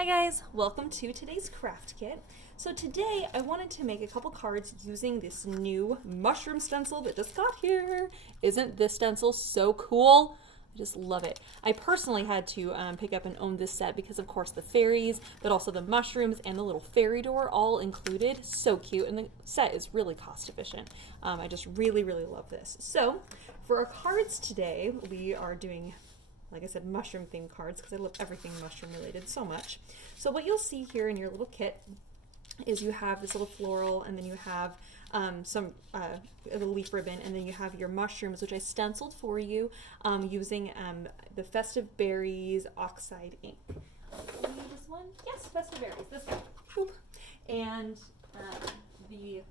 Hi guys, welcome to today's craft kit. So today I wanted to make a couple cards using this new mushroom stencil that just got here. Isn't this stencil so cool? I just love it. I personally had to pick up and own this set because of course the fairies, but also the mushrooms and the little fairy door all included. So cute, and the set is really cost efficient. I just really love this. So for our cards today, we are doing, like I said, mushroom themed cards because I love everything mushroom related so much. So what you'll see here in your little kit is you have this little floral, and then you have some a leaf ribbon, and then you have your mushrooms, which I stenciled for you using the Festive Berries Oxide ink. This one? Yes, Festive Berries, this one. Boop. And the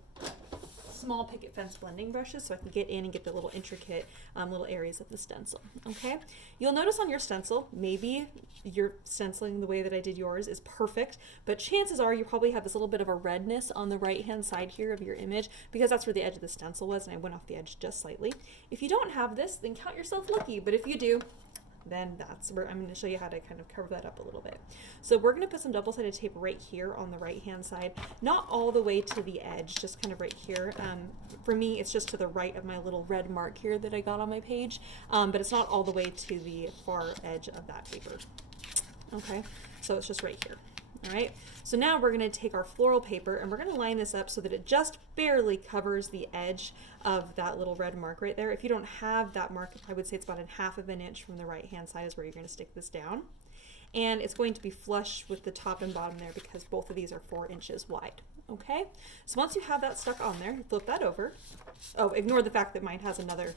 small picket fence blending brushes so I can get in and get the little intricate little areas of the stencil. Okay, you'll notice on your stencil, maybe your stenciling the way that I did yours is perfect, but chances are you probably have this little bit of a redness on the right hand side here of your image because that's where the edge of the stencil was, and I went off the edge just slightly. If you don't have this, then count yourself lucky, but if you do, then that's where I'm going to show you how to kind of cover that up a little bit. So we're going to put some double-sided tape right here on the right-hand side, not all the way to the edge, just kind of right here. For me, it's just to the right of my little red mark here that I got on my page, but it's not all the way to the far edge of that paper. Okay, so it's just right here. All right, so now we're going to take our floral paper and we're going to line this up so that it just barely covers the edge of that little red mark right there. If you don't have that mark, I would say it's about 1/2 of an inch from the right hand side is where you're going to stick this down. And it's going to be flush with the top and bottom there because both of these are 4 inches wide. Okay, so once you have that stuck on there, you flip that over. Oh, ignore the fact that mine has another,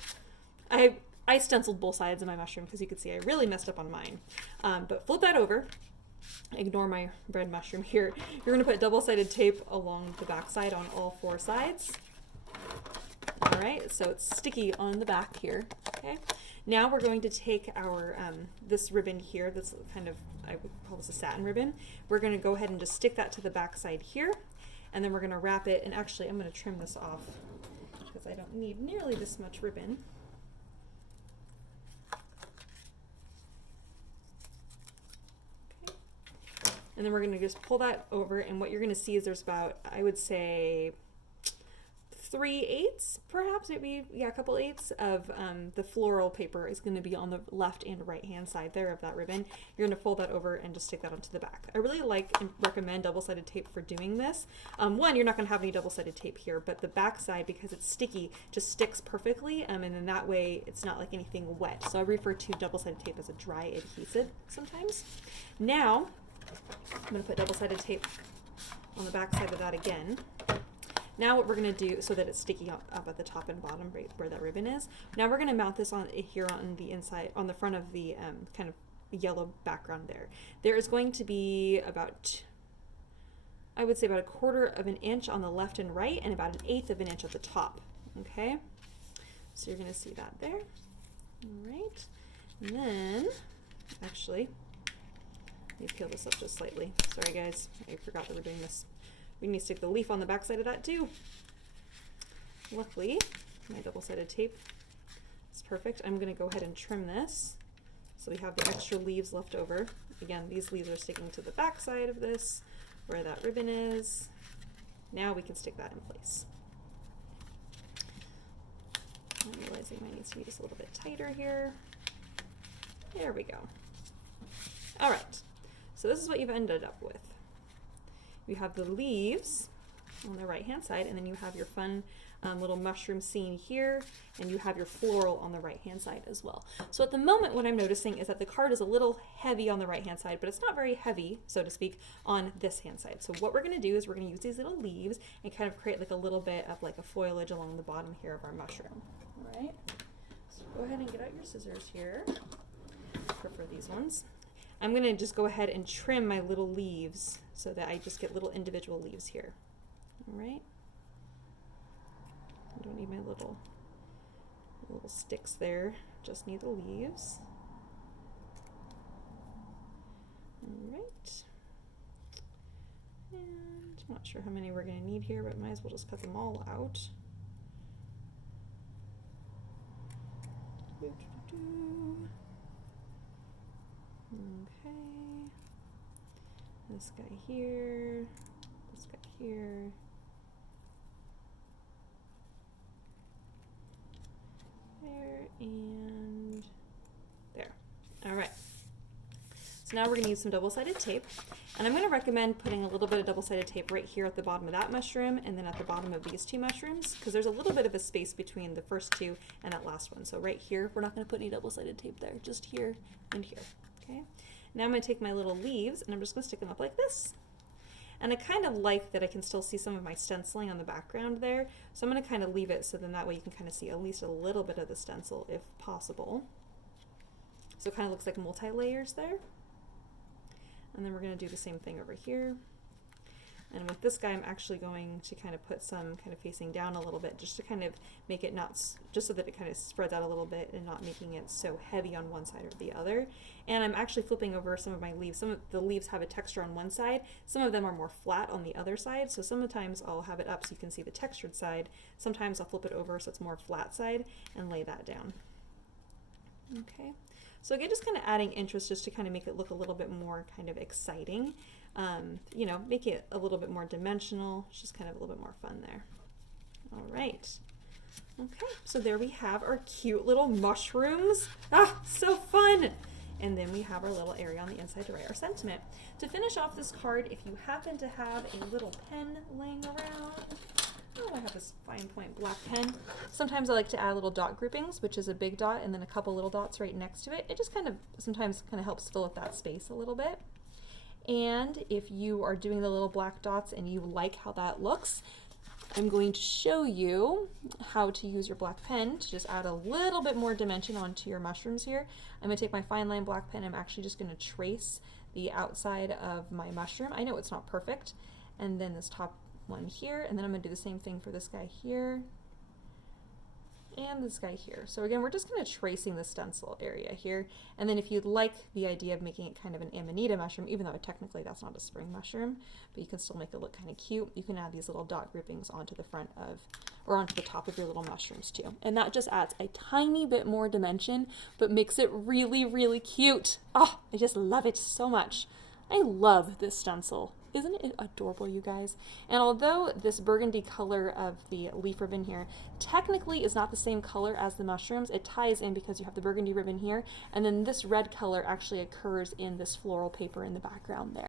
I stenciled both sides of my mushroom because you could see I really messed up on mine. But flip that over. Ignore my red mushroom here. You're going to put double-sided tape along the back side on all 4 sides. All right, so it's sticky on the back here. Okay, now we're going to take our this ribbon here, that's kind of, I would call this a satin ribbon. We're going to go ahead and just stick that to the back side here, and then we're going to wrap it, and actually I'm going to trim this off because I don't need nearly this much ribbon. And then we're going to just pull that over, and what you're going to see is there's about, I would say, 3/8, perhaps, maybe, yeah, a couple eighths of the floral paper is going to be on the left and right hand side there of that ribbon. You're going to fold that over and just stick that onto the back. I really like and recommend double-sided tape for doing this. One, you're not going to have any double-sided tape here, but the back side, because it's sticky, just sticks perfectly, and then that way it's not like anything wet. So I refer to double-sided tape as a dry adhesive sometimes. Now, I'm going to put double-sided tape on the back side of that again. Now what we're going to do, so that it's sticky up at the top and bottom right where that ribbon is, now we're going to mount this on here on the inside, on the front of the kind of yellow background there. There is going to be about, I would say about 1/4 of an inch on the left and right, and about 1/8 of an inch at the top. Okay, so you're going to see that there. All right, and then, actually, let me peel this up just slightly. Sorry guys, I forgot that we're doing this. We need to stick the leaf on the back side of that too. Luckily, my double-sided tape is perfect. I'm going to go ahead and trim this so we have the extra leaves left over. Again, these leaves are sticking to the back side of this where that ribbon is. Now we can stick that in place. I'm realizing mine needs to be just a little bit tighter here. There we go. All right. So this is what you've ended up with. You have the leaves on the right hand side, and then you have your fun little mushroom scene here, and you have your floral on the right hand side as well. So at the moment what I'm noticing is that the card is a little heavy on the right hand side, but it's not very heavy, so to speak, on this hand side. So what we're going to do is we're going to use these little leaves and kind of create like a little bit of like a foliage along the bottom here of our mushroom. All right, so go ahead and get out your scissors here. I prefer these ones. I'm going to just go ahead and trim my little leaves so that I just get little individual leaves here. All right. I don't need my little sticks there, just need the leaves. All right. And I'm not sure how many we're going to need here, but might as well just cut them all out. Okay. This guy here, this guy here. There and there. All right. So now we're going to use some double-sided tape, and I'm going to recommend putting a little bit of double-sided tape right here at the bottom of that mushroom and then at the bottom of these two mushrooms, because there's a little bit of a space between the first two and that last one. So right here, we're not going to put any double-sided tape there, just here and here. Okay. Now I'm going to take my little leaves and I'm just going to stick them up like this. And I kind of like that I can still see some of my stenciling on the background there, so I'm going to kind of leave it so then that way you can kind of see at least a little bit of the stencil if possible. So it kind of looks like multi-layers there. And then we're going to do the same thing over here. And with this guy, I'm actually going to kind of put some kind of facing down a little bit just to kind of make it not, just so that it kind of spreads out a little bit and not making it so heavy on one side or the other. And I'm actually flipping over some of my leaves. Some of the leaves have a texture on one side. Some of them are more flat on the other side. So sometimes I'll have it up so you can see the textured side. Sometimes I'll flip it over so it's more flat side and lay that down. Okay. So again, just kind of adding interest just to kind of make it look a little bit more kind of exciting. You know, make it a little bit more dimensional. It's just kind of a little bit more fun there. All right. Okay, so there we have our cute little mushrooms. Ah, so fun! And then we have our little area on the inside to write our sentiment. To finish off this card, if you happen to have a little pen laying around, oh, I have this fine point black pen. Sometimes I like to add little dot groupings, which is a big dot and then a couple little dots right next to it. It just kind of sometimes kind of helps fill up that space a little bit. And if you are doing the little black dots and you like how that looks, I'm going to show you how to use your black pen to just add a little bit more dimension onto your mushrooms here. I'm going to take my fine line black pen. I'm actually just going to trace the outside of my mushroom. I know it's not perfect. And then this top one here, and then I'm going to do the same thing for this guy here and this guy here. So again, we're just kind of tracing the stencil area here, and then if you'd like the idea of making it kind of an amanita mushroom, even though technically that's not a spring mushroom, but you can still make it look kind of cute, you can add these little dot groupings onto the front of, or onto the top of your little mushrooms too. And that just adds a tiny bit more dimension, but makes it really, really cute. Oh, I just love it so much. I love this stencil. Isn't it adorable, you guys? And although this burgundy color of the leaf ribbon here technically is not the same color as the mushrooms, it ties in because you have the burgundy ribbon here, and then this red color actually occurs in this floral paper in the background there.